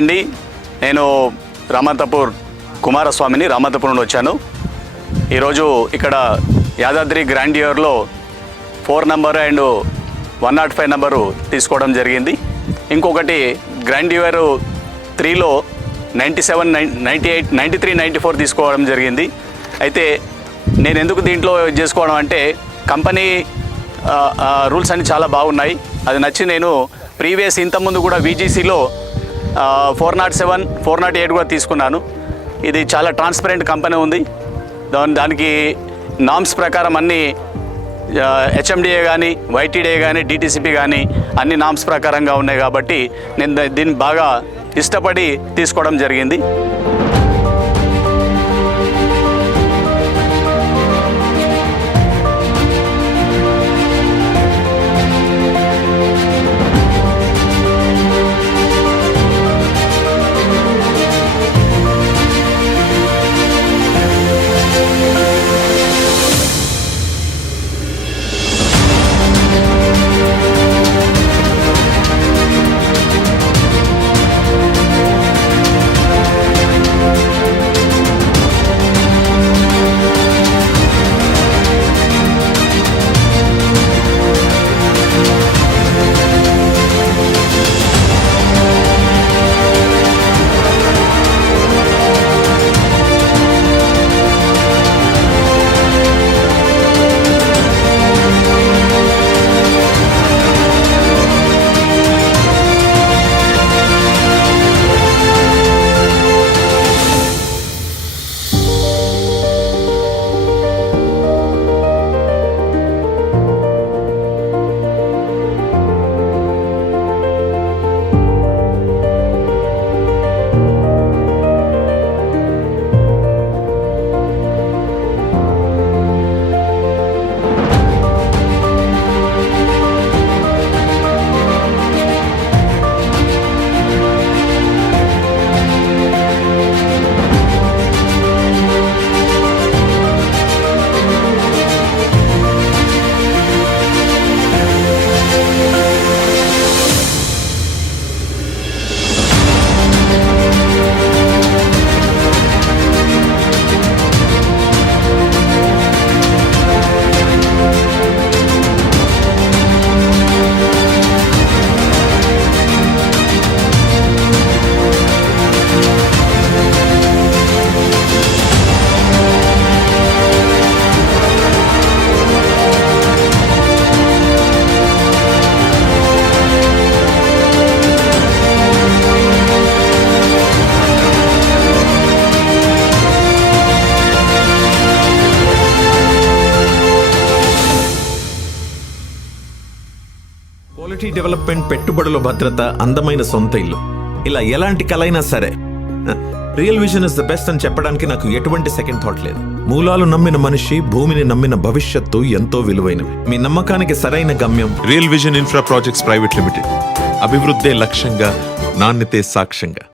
అండి, నేను రామంతపూర్ కుమారస్వామిని రామంతపూర్ నుండి వచ్చాను. ఈరోజు ఇక్కడ యాదాద్రి గ్రాండియర్లో 4 నెంబర్ అండ్ 105 నెంబరు తీసుకోవడం జరిగింది. ఇంకొకటి గ్రాండియర్ 3లో 97, 98, 93, 94 తీసుకోవడం జరిగింది. అయితే నేను ఎందుకు దీంట్లో చేసుకోవడం అంటే కంపెనీ రూల్స్ అన్నీ చాలా బాగున్నాయి, అది నచ్చి నేను ప్రీవియస్ ఇంతకుముందు కూడా VGCలో 407, 408 కూడా తీసుకున్నాను. ఇది చాలా ట్రాన్స్పరెంట్ కంపెనీ ఉంది. దానికి నామ్స్ ప్రకారం అన్ని HMDA కానీ, YTDA కానీ, DTCP కానీ అన్ని నామ్స్ ప్రకారంగా ఉన్నాయి కాబట్టి నేను దీన్ని బాగా ఇష్టపడి తీసుకోవడం జరిగింది. క్వాలిటీ డెవలప్మెంట్, పెట్టుబడుల భద్రత, అందమైన సొంత ఇల్లు, ఇలా ఎలాంటి కలైనా సరే real vision is the best అని చెప్పడానికి నాకు ఎటువంటి సెకండ్ థాట్ లేదు. మూలాలు నమ్మిన మనిషి, భూమిని నమ్మిన భవిష్యత్తు ఎంతో విలువైనవి. మీ నమ్మకానికి సరైన గమ్యం real vision infra projects private limited. అభివృద్ధే లక్ష్యంగా, నాణ్యతే సాక్ష్యంగా.